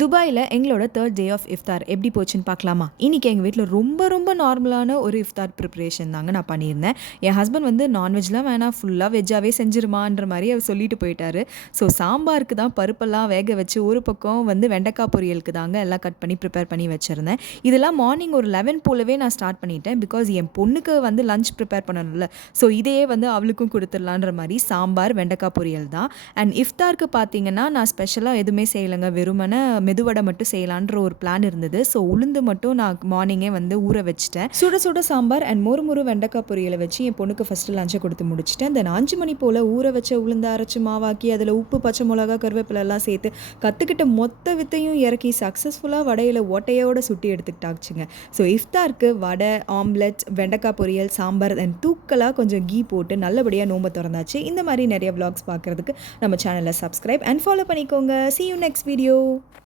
துபாயில எங்களோட 3 டே ஆஃப் இஃப்தார் எப்படி போச்சுன்னு பார்க்கலாமா? இன்னைக்கு எங்க வீட்ல ரொம்ப நார்மலான ஒரு இஃப்தார் ப்ரிப்பரேஷன் தாங்க நான் பண்ணியிருந்தேன். என் ஹஸ்பண்ட் வந்து நான்வெஜ்லாம் வேணாம் ஃபுல்லா வெஜ்ஜாவே செஞ்சுருமான்ற மாரி அவர் சொல்லிட்டு போயிட்டாரு. ஸோ சாம்பாருக்கு தான் பருப்பெல்லாம் வேக வச்சு ஒரு பக்கம் வந்து வெண்டைக்காய் பொரியலுக்கு தாங்க எல்லாம் கட் பண்ணி ப்ரிப்பேர் பண்ணி வச்சிருந்தேன். இதெல்லாம் மார்னிங் ஒரு 11 போலவே நான் ஸ்டார்ட் பண்ணிட்டேன். பிகாஸ் என் பொண்ணுக்கு வந்து லஞ்ச் ப்ரிப்பேர் பண்ணணும்ல. ஸோ இதையே வந்து அவளுக்கும் குடுத்துடலான்ற மாரி சாம்பார், வெண்டைக்காய் பொரியல் தான். அண்ட் இஃப்தாருக்கு பார்த்தீங்கன்னா, நான் ஸ்பெஷலா எதுவுமே செய்யலங்க. வெறுமனே மெதுவடை மட்டும் செய்யலான்ற ஒரு பிளான் இருந்தது. ஸோ உளுந்து மட்டும் நான் மார்னிங்கே வந்து ஊற வச்சுட்டேன். சுட சுட சாம்பார் அண்ட் மொறு வெண்டைக்காய் பொரியலை வச்சு என் பொண்ணுக்கு ஃபஸ்ட்டு லஞ்சை கொடுத்து முடிச்சுட்டேன். தென் 5 மணி போல் ஊற வச்ச உளுந்து அரைச்சி மாவாக்கி அதில் உப்பு, பச்சை மிளகா, கருவேப்பிலை எல்லாம் சேர்த்து கற்றுக்கிட்ட மொத்த வித்தையும் இறக்கி சக்ஸஸ்ஃபுல்லாக வடையில் ஓட்டையோடு சுட்டி எடுத்துக்கிட்டாச்சுங்க. ஸோ இஃப்தாருக்கு வடை, ஆம்லெட், வெண்டைக்காய் பொரியல், சாம்பார் அண்ட் தூக்கலாக கொஞ்சம் கீ போட்டு நல்லபடியாக நோம்ப திறந்தாச்சு. இந்த மாதிரி நிறைய vlogs பார்க்குறதுக்கு நம்ம சேனலை சப்ஸ்கிரைப் அண்ட் ஃபாலோ பண்ணிக்கோங்க. See you next video.